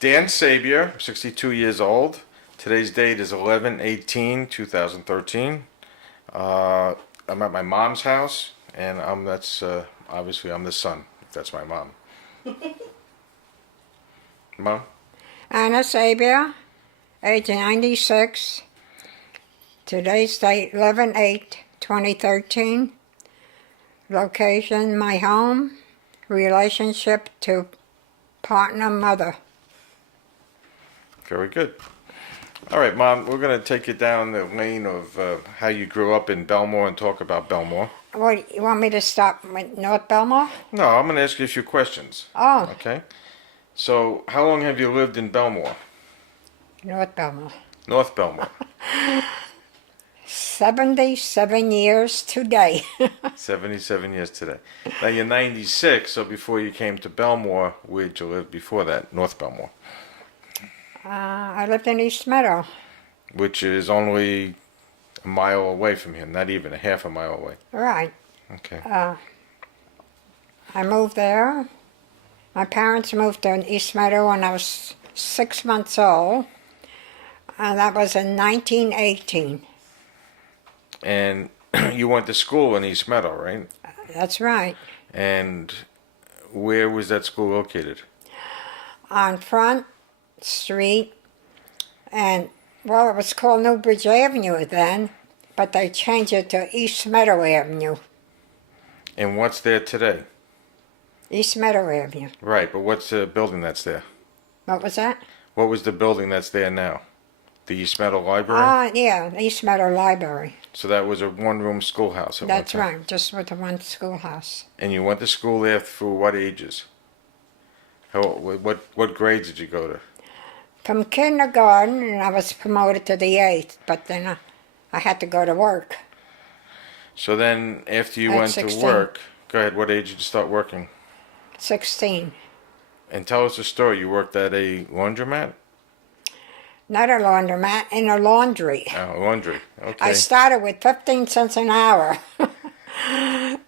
Dan Sabia, 62 years old. Today's date is 11/18/2013. I'm at my mom's house, and that's obviously I'm the son. If that's my mom. Mom? Anna Sabia, age 96. Today's date 11/8/2013. Location, my home. Relationship to partner mother. Very good. All right, Mom, we're going to take you down the lane of how you grew up in Bellmore and talk about Bellmore. What, you want me to stop with North Bellmore? No, I'm going to ask you a few questions. Oh, Okay? So, how long have you lived in Bellmore? North Bellmore. North Bellmore. 77 years today. 77 years today. Now, you're 96, so before you came to Bellmore, where'd you live before that? North Bellmore. I lived in East Meadow. Which is only a mile away from here, not even a half a mile away. Right. Okay. I moved there. My parents moved to East Meadow when I was 6 months old. And that was in 1918. And you went to school in East Meadow, right? That's right. And where was that school located? On Front Street, and well, it was called Newbridge Avenue then, but they changed it to East Meadow Avenue. And what's there today? East Meadow Avenue. Right, but what's the building that's there? What was that? What was the building that's there now? The East Meadow Library? Yeah, East Meadow Library. So that was a one-room schoolhouse at one That's time. right, just with the one schoolhouse. And you went to school there for what ages? What grades did you go to? From kindergarten, and I was promoted to the 8th, but then I had to go to work. So then, after you At went 16. to work, go ahead, what age did you start working? 16. And tell us a story. You worked at a laundromat? Not a laundromat, in a laundry. Oh, laundry. Okay. I started with 15 cents an hour.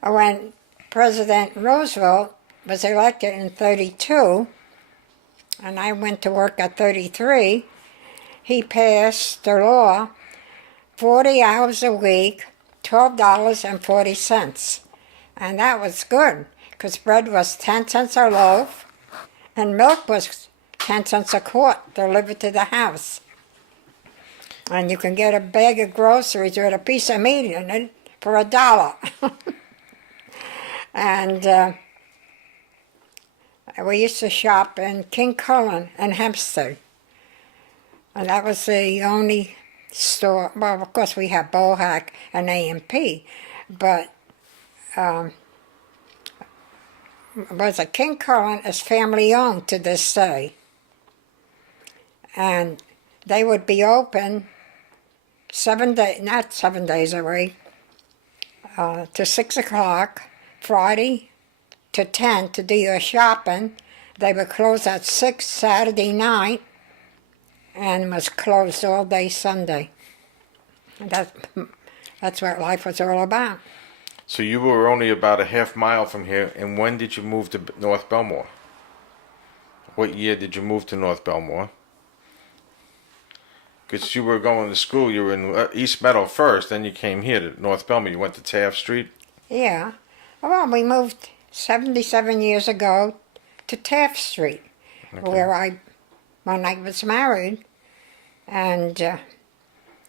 When President Roosevelt was elected in 32, and I went to work at 33, he passed the law, 40 hours a week, $12.40. And that was good, because bread was 10 cents a loaf, and milk was 10 cents a quart delivered to the house. And you can get a bag of groceries with a piece of meat in it for $1. And we used to shop in King Cullen and Hempstead. And that was the only store. Well, of course, we had Bohack and A&P, but was a King Cullen is family owned to this day. And they would be open not 7 days a week, to 6 o'clock, Friday to 10 to do your shopping. They would close at 6 Saturday night and was closed all day Sunday. And that's what life was all about. So you were only about a half mile from here, and when did you move to North Bellmore? What year did you move to North Bellmore? Because you were going to school, you were in East Meadow first, then you came here to North Bellmore. You went to Taft Street? Yeah. Well, we moved 77 years ago to Taft Street, where when I was married, and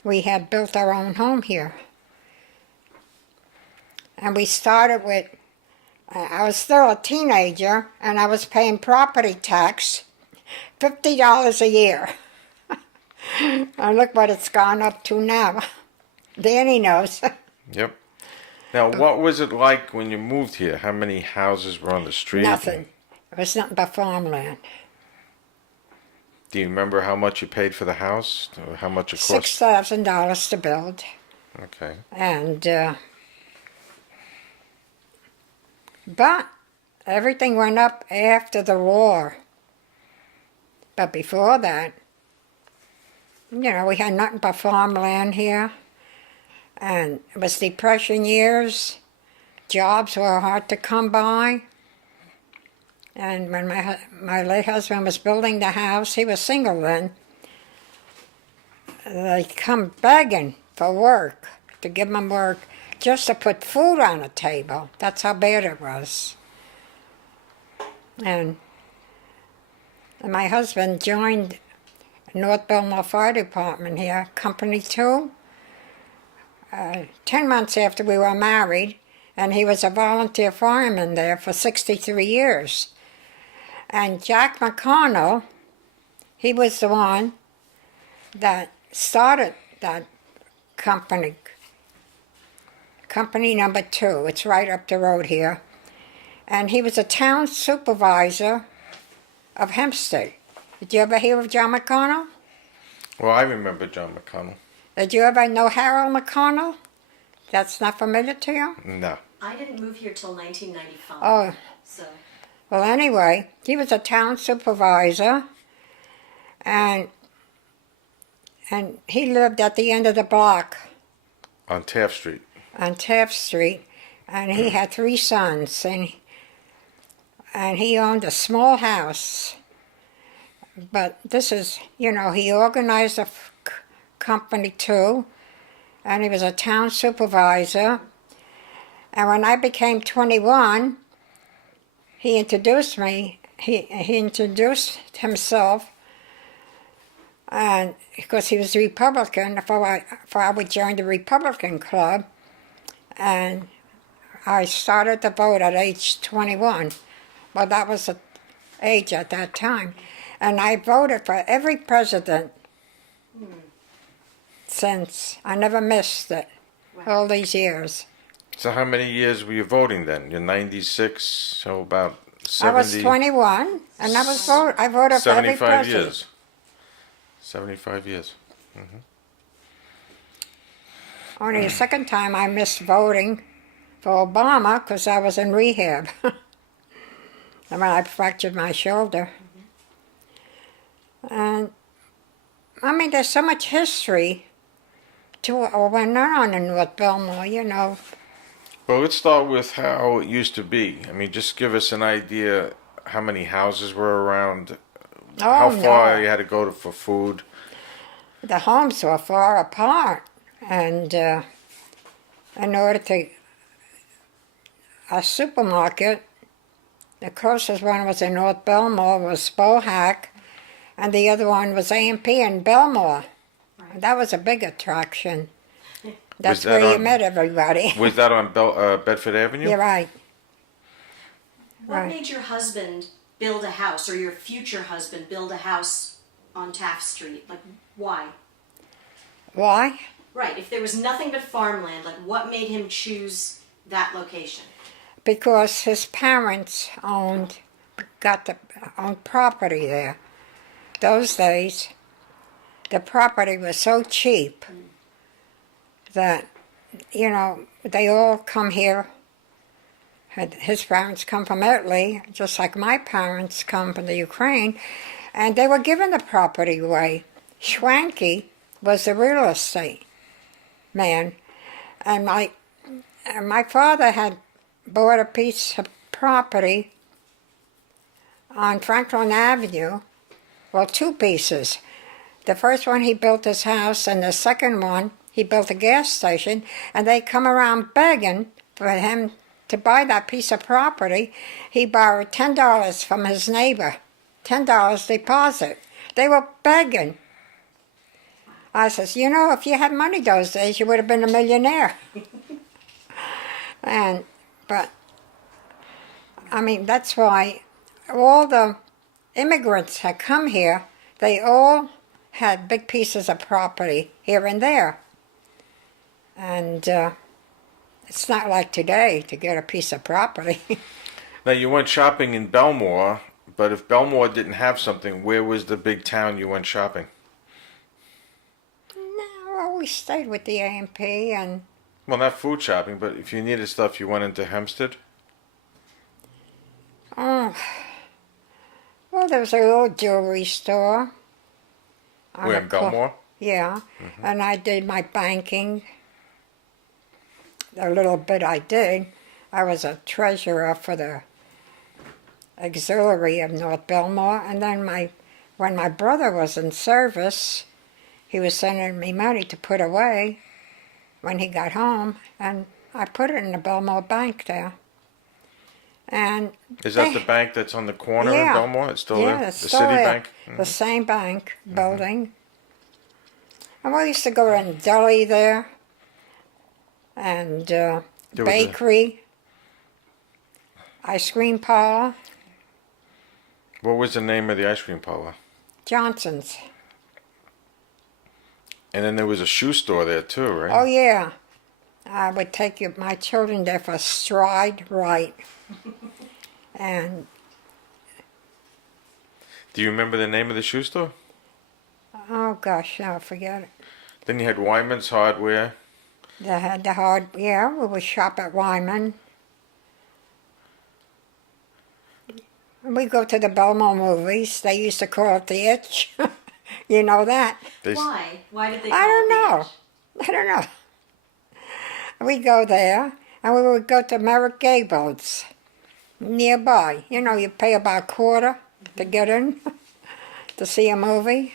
we had built our own home here. And we started with, I was still a teenager, and I was paying property tax, $50 a year. And look what it's gone up to now. Danny knows. Yep. Now, what was it like when you moved here? How many houses were on the street? Nothing. It was nothing but farmland. Do you remember how much you paid for the house? Or how much it cost? $6,000 to build. Okay. And, but everything went up after the war. But before that, we had nothing but farmland here. And it was Depression years. Jobs were hard to come by. And when my late husband was building the house, he was single then, they come begging for work, to give them work, just to put food on the table. That's how bad it was. And my husband joined North Bellmore Fire Department here, Company 2, 10 months after we were married, and he was a volunteer fireman there for 63 years. And Jack McConnell, he was the one that started that company, Company number 2. It's right up the road here. And he was a town supervisor of Hempstead. Did you ever hear of John McConnell? Well, I remember John McConnell. Did you ever know Harold McConnell? That's not familiar to you? No. I didn't move here till 1995. Oh. So. Well, anyway, he was a town supervisor, and he lived at the end of the block On Taft Street. on Taft Street, and he had 3 sons, and he owned a small house. But this is, he organized a company too, and he was a town supervisor. And when I became 21, he introduced me. He introduced himself, and because he was a Republican, before I would join the Republican Club, and I started to vote at age 21. Well, that was the age at that time. And I voted for every president since. I never missed it all these years. So how many years were you voting then? You're 96, so about 70... I was 21, and I voted for every 75 president. years. 75 years. Mm-hmm. Only the second time I missed voting for Obama because I was in rehab. And when I fractured my shoulder. And, I mean, there's so much history to what went on in North Bellmore, Well, let's start with how it used to be. I mean, just give us an idea how many houses were around, how far you had to go for food. The homes were far apart, and in order to a supermarket, the closest one was in North Bellmore, was Spohack, and the other one was A&P in Bellmore. Right. That was a big attraction. That's where you met everybody. Was that on Bedford Avenue? You're right. What made your husband build a house, or your future husband build a house on Taft Street? Like, why? Why? Right, if there was nothing but farmland, like what made him choose that location? Because his parents owned property there. Those days, the property was so cheap that, they all come here. His parents come from Italy, just like my parents come from the Ukraine, and they were giving the property away. Schwanke was the real estate man, and my father had bought a piece of property on Franklin Avenue, well, 2 pieces. The first one he built his house, and the second one he built a gas station, and they come around begging for him to buy that piece of property. He borrowed $10 from his neighbor, $10 deposit. They were begging. I says, if you had money those days, you would have been a millionaire. But that's why all the immigrants had come here. They all had big pieces of property here and there. And it's not like today to get a piece of property. Now, you went shopping in Bellmore, but if Bellmore didn't have something, where was the big town you went shopping? No, we stayed with the A&P and... Well, not food shopping, but if you needed stuff, you went into Hempstead? Oh, well, there was a little jewelry store. Where, in Bellmore? Yeah, and I did my banking. The little bit I did, I was a treasurer for the auxiliary of North Bellmore. And then when my brother was in service, he was sending me money to put away when he got home, and I put it in the Bellmore bank there. And is that the bank that's on the corner yeah, in Bellmore? It's still yeah, there? it's The still City there. Bank? The same bank building. And we used to go in deli there, and was a- bakery, ice cream parlor, What was the name of the ice cream parlor? Johnson's. And then there was a shoe store there too, right? Oh yeah, I would take my children there for Stride Right. And Do you remember the name of the shoe store? oh gosh, no, forget it. Then you had Wyman's Hardware. They had the hard, yeah, we would shop at Wyman. And we go to the Bellmore movies. They used to call it the Itch. You know that? They, Why? Why did they call I don't it the know. Itch? I don't know. We go there, and we would go to Merrick Gables, nearby. You know, you pay about a quarter to get in, to see a movie.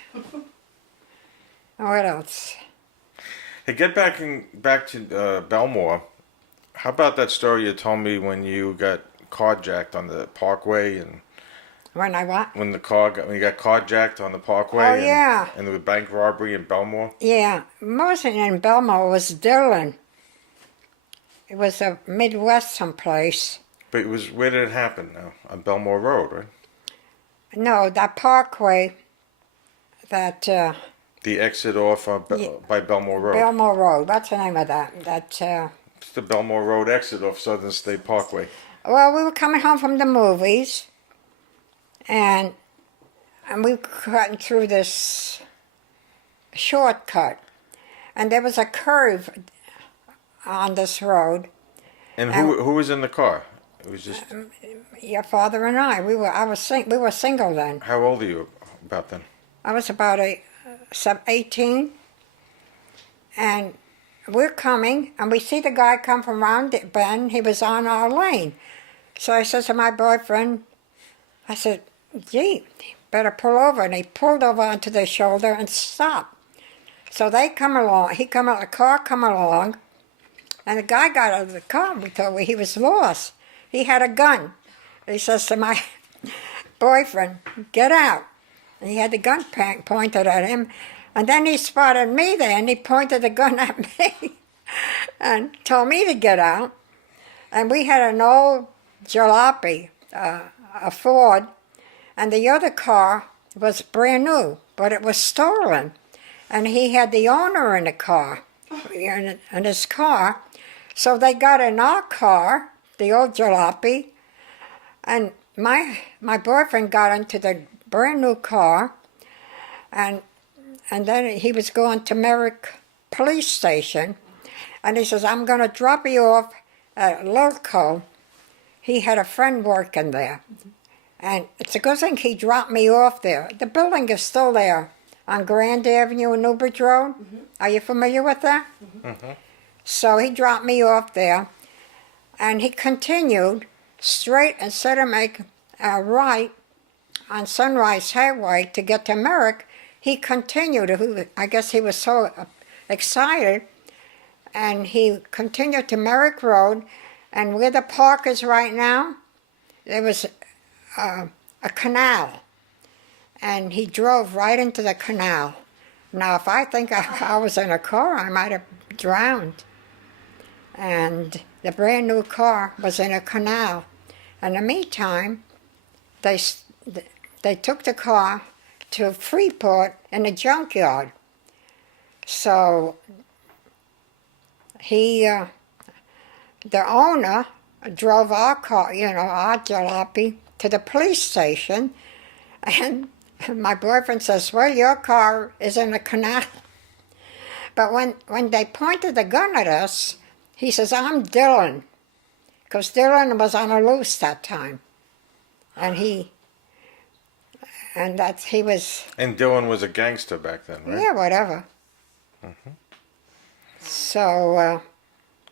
What else? Hey, get back to Bellmore. How about that story you told me when you got carjacked on the Parkway, and When I what? when you got carjacked on the Parkway? Oh, and, yeah. And the bank robbery in Bellmore. Yeah, mostly in Bellmore was Dillon. It was a Midwest someplace. But where did it happen now? On Bellmore Road, right? No, that Parkway, that The exit off by Bellmore Road. Bellmore Road. What's the name of that? That. It's the Bellmore Road exit off Southern State Parkway. Well, we were coming home from the movies, and we were cutting through this shortcut, and there was a curve on this road. And who was in the car? It was just. Your father and I. We were single then. How old are you about then? I was about 18, and we're coming, and we see the guy come from around the bend. He was on our lane. So I said to my boyfriend, I said, gee, better pull over. And he pulled over onto the shoulder and stopped. So they come along, the car come along, and the guy got out of the car. We thought he was lost. He had a gun. He says to my boyfriend, get out. And he had the gun pointed at him. And then he spotted me there, and he pointed the gun at me and told me to get out. And we had an old jalopy, a Ford, and the other car was brand new, but it was stolen. And he had the owner in the car, in his car. So they got in our car, the old jalopy, and my boyfriend got into the brand new car, and then he was going to Merrick Police Station, and he says, I'm going to drop you off at Lilco. He had a friend working there, and it's a good thing he dropped me off there. The building is still there on Grand Avenue and Newbridge Road. Mm-hmm. Are you familiar with that? Mm-hmm. So he dropped me off there, and he continued straight instead of making a right on Sunrise Highway to get to Merrick. He continued. I guess he was so excited, and he continued to Merrick Road, and where the park is right now, there was a canal, and he drove right into the canal. Now, if I think I was in a car, I might have drowned. And the brand new car was in a canal. In the meantime, they took the car to Freeport in a junkyard. So the owner drove our car, our jalopy, to the police station, and my boyfriend says, well, your car is in a canal. But when they pointed the gun at us, he says, I'm Dillon, because Dillon was on a loose that time. And he was... And Dillon was a gangster back then, right? Yeah, whatever. Mm-hmm. So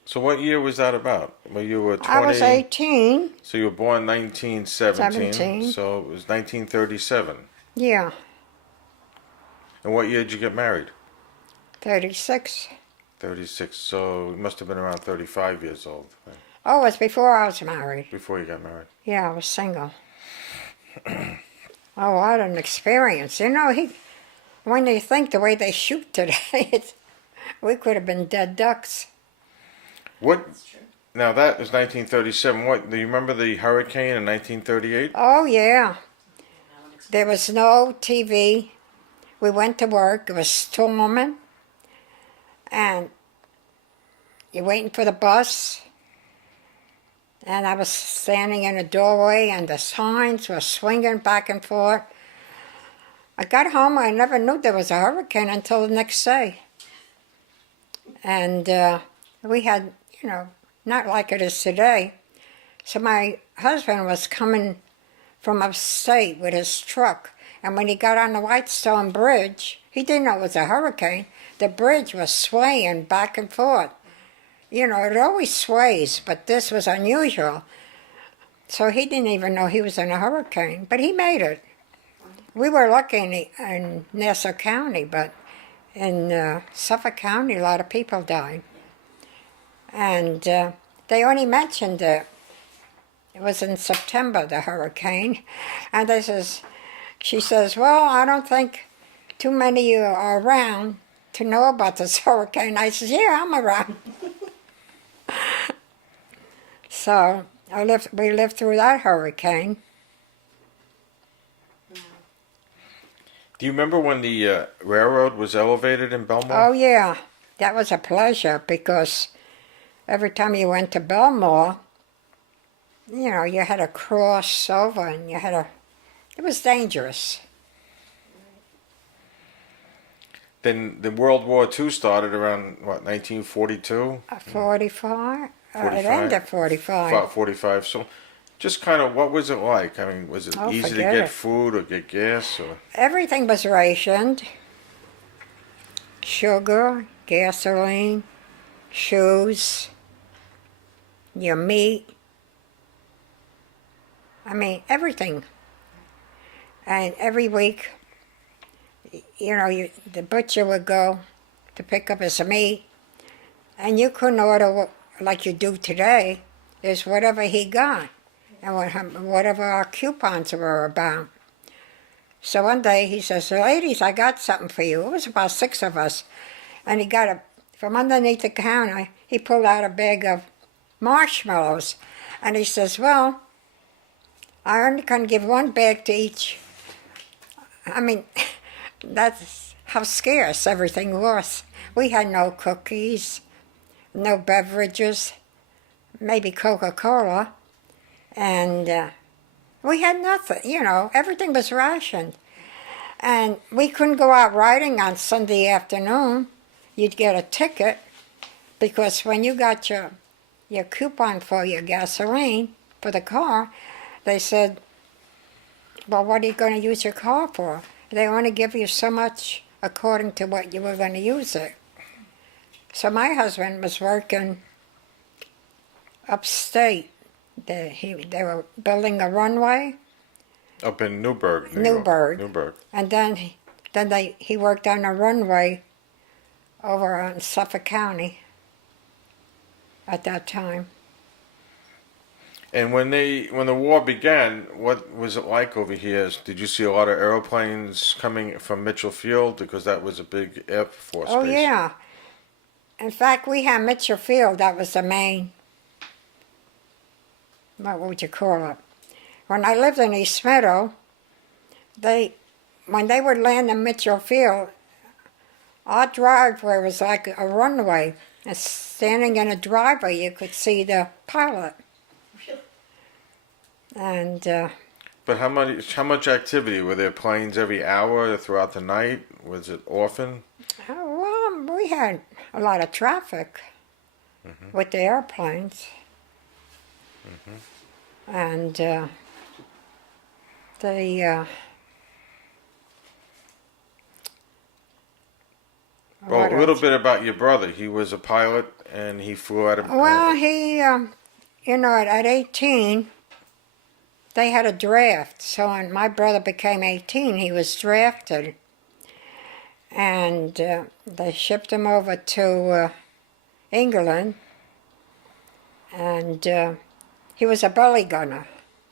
So what year was that about? Well, you were 20. I was 18. So you were born 1917. 17. So it was 1937. Yeah, And what year did you get married? 36. 36. So you must have been around 35 years old, right? Oh, it was before I was married. Before you got married. Yeah, I was single. Oh, what an experience. You know, when you think the way they shoot today, we could have been dead ducks. What? That's true. Now that was 1937. What? Do you remember the hurricane in 1938? Oh, yeah. That would explain. There was no TV. We went to work. It was storming. And you're waiting for the bus. And I was standing in a doorway and the signs were swinging back and forth. I got home, I never knew there was a hurricane until the next day. And we had, you know, not like it is today. So my husband was coming from upstate with his truck. And when he got on the Whitestone Bridge, he didn't know it was a hurricane. The bridge was swaying back and forth. You know, it always sways, but this was unusual. So he didn't even know he was in a hurricane, but he made it. We were lucky in Nassau County, but in Suffolk County, a lot of people died. And they only mentioned it. It was in September, the hurricane. And she says, well, I don't think too many of you are around to know about this hurricane. I says, yeah, I'm around. So we lived through that hurricane. Do you remember when the railroad was elevated in Bellmore? Oh, yeah. That was a pleasure because every time you went to Bellmore, you know, you had to cross over and it was dangerous. Then the World War II started around, what, 1942? 45? It 45? ended 45. 45. So just kind of, what was it like? I mean, was it Oh, easy to forget get it. food or get gas? Or? Everything was rationed. Sugar, gasoline, shoes, your meat. I mean, everything. And every week, you know, the butcher would go to pick up his meat, and you couldn't order like you do today. Is whatever he got, and whatever our coupons were about. So one day he says, ladies, I got something for you. It was about 6 of us. And he got from underneath the counter, he pulled out a bag of marshmallows. And he says, well, I only can give 1 bag to each. I mean, that's how scarce everything was. We had no cookies, no beverages, maybe Coca-Cola, and we had nothing, you know, everything was rationed. And we couldn't go out riding on Sunday afternoon. You'd get a ticket, because when you got your coupon for your gasoline for the car, they said, well, what are you going to use your car for? They only give you so much according to what you were going to use it. So my husband was working upstate. They were building a runway. Up in Newburgh, New Newburgh. York. Newburgh. And then he worked on a runway over on Suffolk County at that time. And when the war began, what was it like over here? Did you see a lot of airplanes coming from Mitchell Field, because that was a big Air Force Oh, base? yeah. In fact, we had Mitchell Field. That was the main, what would you call it? When I lived in East Meadow, when they would land in Mitchell Field, our driveway was like a runway. And standing in a driveway, you could see the pilot. And But how much activity? Were there planes every hour throughout the night? Was it often? well, we had a lot of traffic with the airplanes. And Well, what a little else? bit about your brother. He was a pilot and he flew out of. Well, he, at 18, they had a draft. So when my brother became 18, he was drafted. And they shipped him over to England. And he was a belly gunner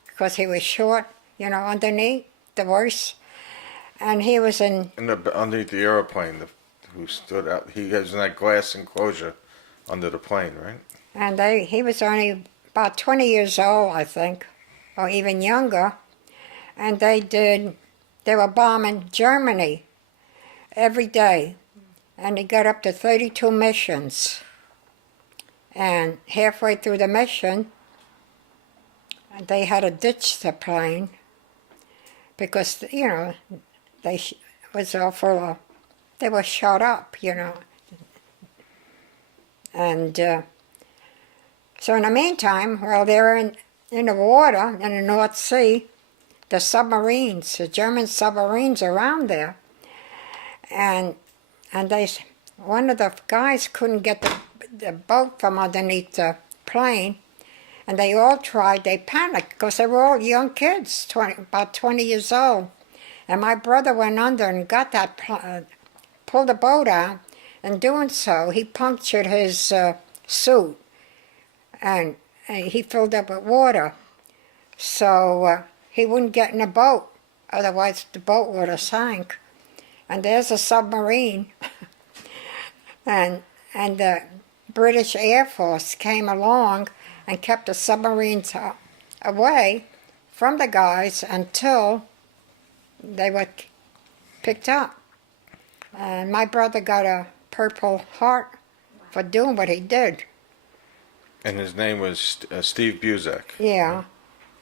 because he was short, underneath the horse. And he was Underneath the airplane, who stood out. He has that glass enclosure under the plane, right? And he was only about 20 years old, I think, or even younger. And they were bombing Germany every day. And he got up to 32 missions. And halfway through the mission, they had to ditch the plane because, they was all full of, they were shot up, And so in the meantime, while they were in the water, in the North Sea, the German submarines around there, and one of the guys couldn't get the boat from underneath the plane, and they all tried. They panicked because they were all young kids, about 20 years old. And my brother went under and got pulled the boat out. In doing so, he punctured his suit, and he filled up with water. So he wouldn't get in the boat, otherwise the boat would have sank. And there's a submarine, and the British Air Force came along and kept the submarines away from the guys until they were picked up. And my brother got a Purple Heart for doing what he did. And his name was Steve Buzak. Yeah,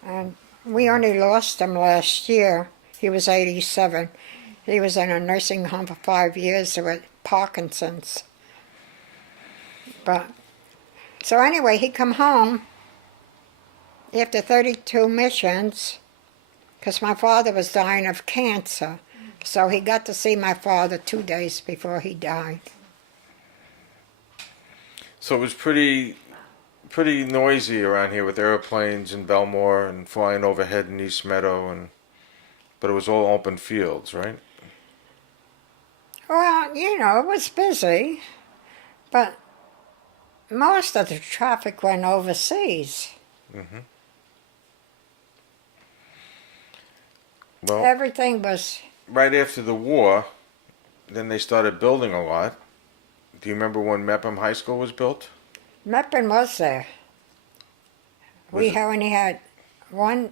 and we only lost him last year. He was 87. He was in a nursing home for 5 years with Parkinson's. But so anyway, he come home after 32 missions because my father was dying of cancer. So he got to see my father 2 days before he died. So it was pretty noisy around here with airplanes in Bellmore and flying overhead in East Meadow, but it was all open fields, right? Well, it was busy, but most of the traffic went overseas. Mm-hmm. Well, Everything was... right after the war, then they started building a lot. Do you remember when Mepham High School was built? Mepham was there. We only had one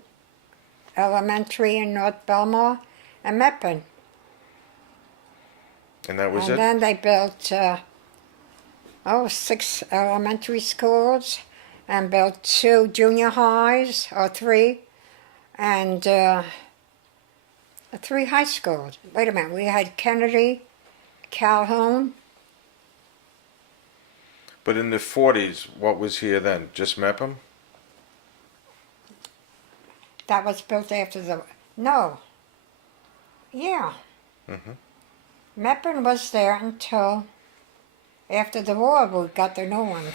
elementary in North Bellmore and Mepham. And that was it? And then they built 6 elementary schools and built 2 junior highs, or 3, and 3 high schools. Wait a minute, we had Kennedy, Calhoun. But in the 40s, what was here then? Just Mepham? That was built after the... No. Yeah. Mm-hmm. Mepham was there until after the war. We got the new ones.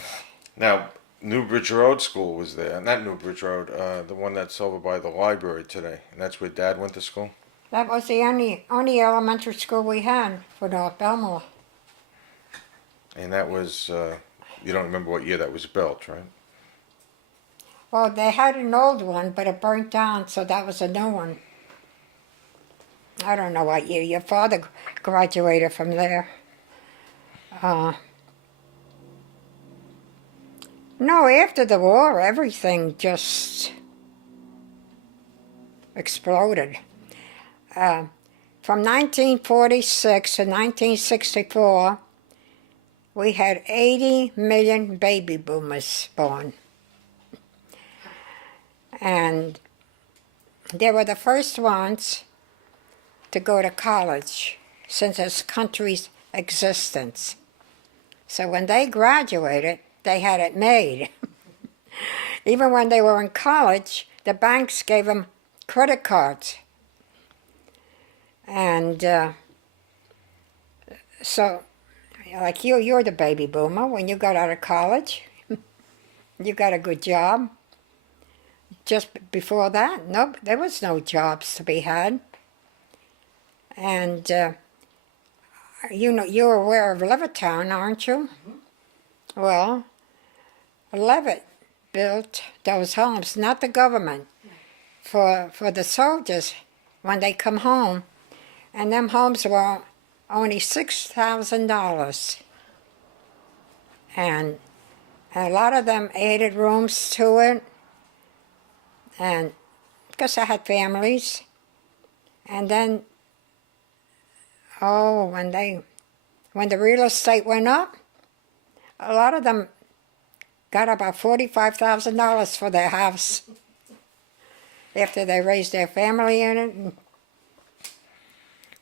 Now, Newbridge Road School was there. Not Newbridge Road, the one that's over by the library today. And that's where Dad went to school? That was the only elementary school we had for North Bellmore. And that was, you don't remember what year that was built, right? Well, they had an old one, but it burnt down, so that was a new one. I don't know what year. Your father graduated from there. No, after the war, everything just exploded. From 1946 to 1964, we had 80 million baby boomers born. And they were the first ones to go to college since this country's existence. So when they graduated, they had it made. Even when they were in college, the banks gave them credit cards. And so like you're the baby boomer. When you got out of college, you got a good job. Just before that, no, there was no jobs to be had. And you know, you're aware of Levittown, aren't you? Mm-hmm. Well, Levitt built those homes, not the government, for the soldiers when they come home. And them homes were only $6,000. And a lot of them added rooms to it. And because I had families. And then, when the real estate went up, a lot of them got about $45,000 for their house after they raised their family in it.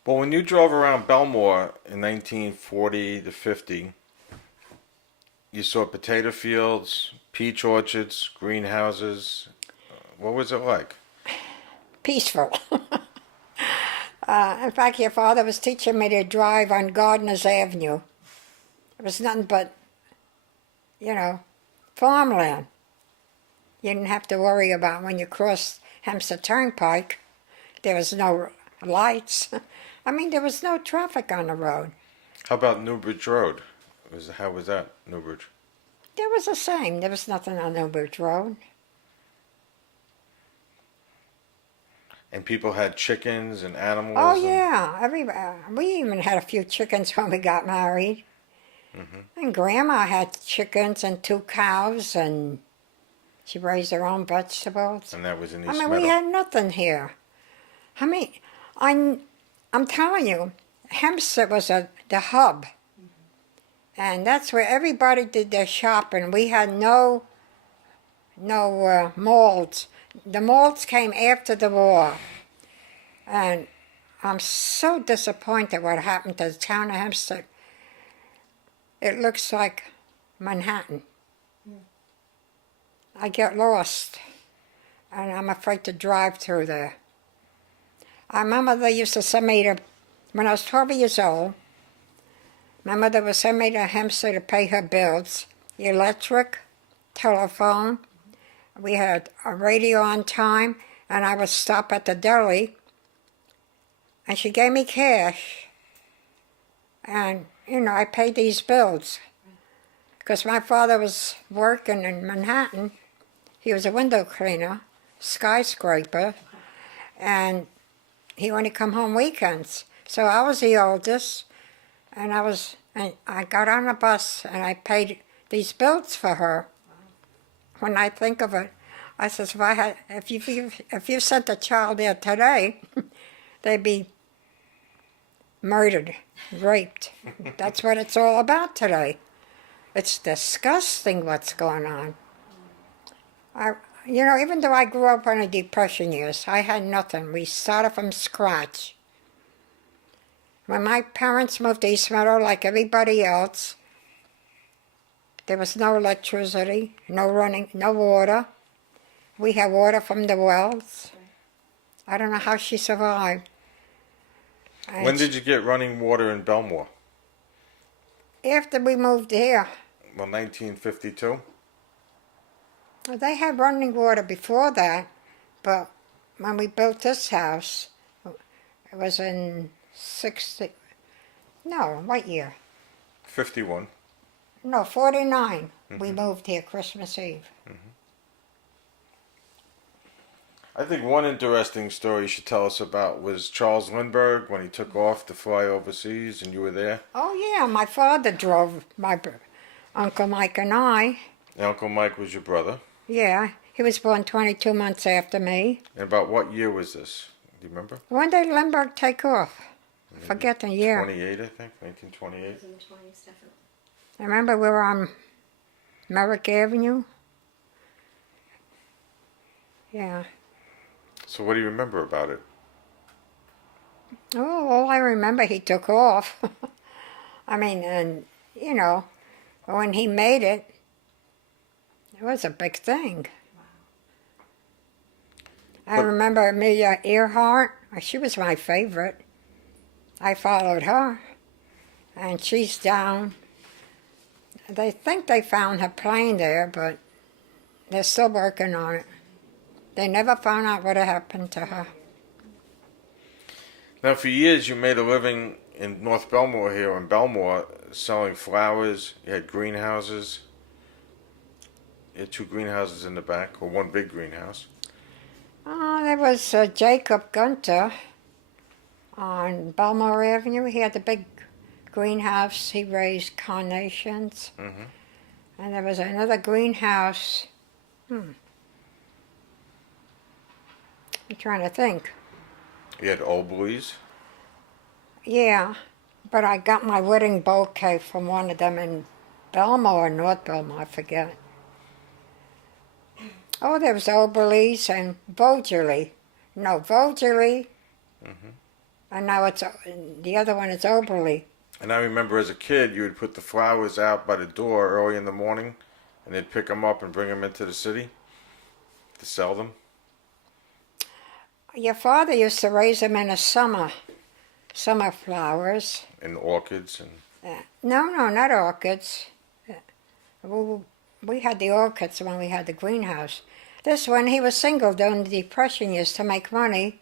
Well, when you drove around Bellmore in 1940 to 50, you saw potato fields, peach orchards, greenhouses. What was it like? Peaceful. In fact, your father was teaching me to drive on Gardeners Avenue. It was nothing but, farmland. You didn't have to worry about when you crossed Hempstead Turnpike. There was no lights. I mean, there was no traffic on the road. How about Newbridge Road? How was that, Newbridge? There was the same. There was nothing on Newbridge Road. And people had chickens and animals? Oh, yeah. We even had a few chickens when we got married. Mm-hmm. And Grandma had chickens and 2 cows, and she raised her own vegetables. And that was in East I mean, Meadow. we had nothing here. I mean, I'm telling you, Hempstead was the hub. Mm-hmm. And that's where everybody did their shopping. We had no malls. The malls came after the war. And I'm so disappointed what happened to the town of Hempstead. It looks like Manhattan. I get lost, and I'm afraid to drive through there. I remember they used to send me when I was 12 years old, my mother would send me to Hempstead to pay her bills, electric, telephone. We had a radio on time, and I would stop at the deli, and she gave me cash. And, I paid these bills. Because my father was working in Manhattan. He was a window cleaner, skyscraper, and he only come home weekends. So I was the oldest, and I got on a bus, and I paid these bills for her. When I think of it, I says, if you sent a child there today, they'd be murdered, raped. That's what it's all about today. It's disgusting what's going on. Even though I grew up in the Depression years, I had nothing. We started from scratch. When my parents moved to East Meadow, like everybody else, there was no electricity, no running, no water. We had water from the wells. I don't know how she survived. When did you get running water in Bellmore? After we moved here. Well, 1952? They had running water before that, but when we built this house, it was in 60... No, what year? 51. No, 49. Mm-hmm. We moved here Christmas Eve. Mm-hmm. I think one interesting story you should tell us about was Charles Lindbergh when he took off to fly overseas and you were there. Oh, yeah. My father drove my Uncle Mike and I. And Uncle Mike was your brother? Yeah. He was born 22 months after me. And about what year was this? Do you remember? When did Lindbergh take off? I forget the year. 28, I think. 1928. It was in the 20s, definitely. I remember we were on Merrick Avenue. Yeah. So what do you remember about it? Oh, all I remember, he took off. I mean, and, when he made it, it was a big thing. I remember Amelia Earhart. She was my favorite. I followed her. And she's down They think they found her plane there, but they're still working on it. They never found out what had happened to her. Now, for years, you made a living in North Bellmore here in Bellmore selling flowers. You had greenhouses. You had 2 greenhouses in the back, or 1 big greenhouse. There was Jacob Gunter on Bellmore Avenue. He had the big greenhouse. He raised carnations. Mm-hmm. And there was another greenhouse. I'm trying to think. You had Oberle's. Yeah, but I got my wedding bouquet from one of them in Bellmore or North Bellmore, I forget. Oh, there was Oberle's and Vogeley. No, Vogeley. Mm-hmm. And now it's the other one is Oberle. And I remember as a kid, you would put the flowers out by the door early in the morning, and they'd pick them up and bring them into the city to sell them. Your father used to raise them in the summer flowers. And orchids and. No, not orchids. We had the orchids when we had the greenhouse. This one, he was single during the Depression years to make money.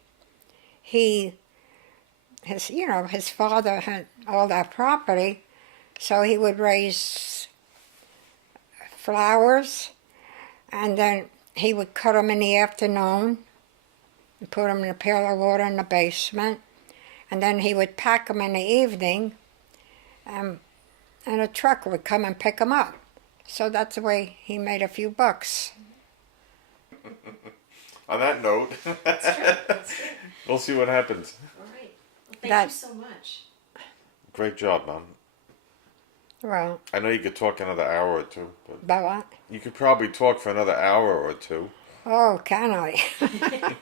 His father had all that property, so he would raise flowers, and then he would cut them in the afternoon and put them in a pail of water in the basement, and then he would pack them in the evening, and a truck would come and pick them up. So that's the way he made a few bucks. On that note, That's true. we'll see what happens. All right. Well, thank you so much. Great job, Mom. Well, I know you could talk another hour or two, but about what? you could probably talk for another hour or two. Oh, can I?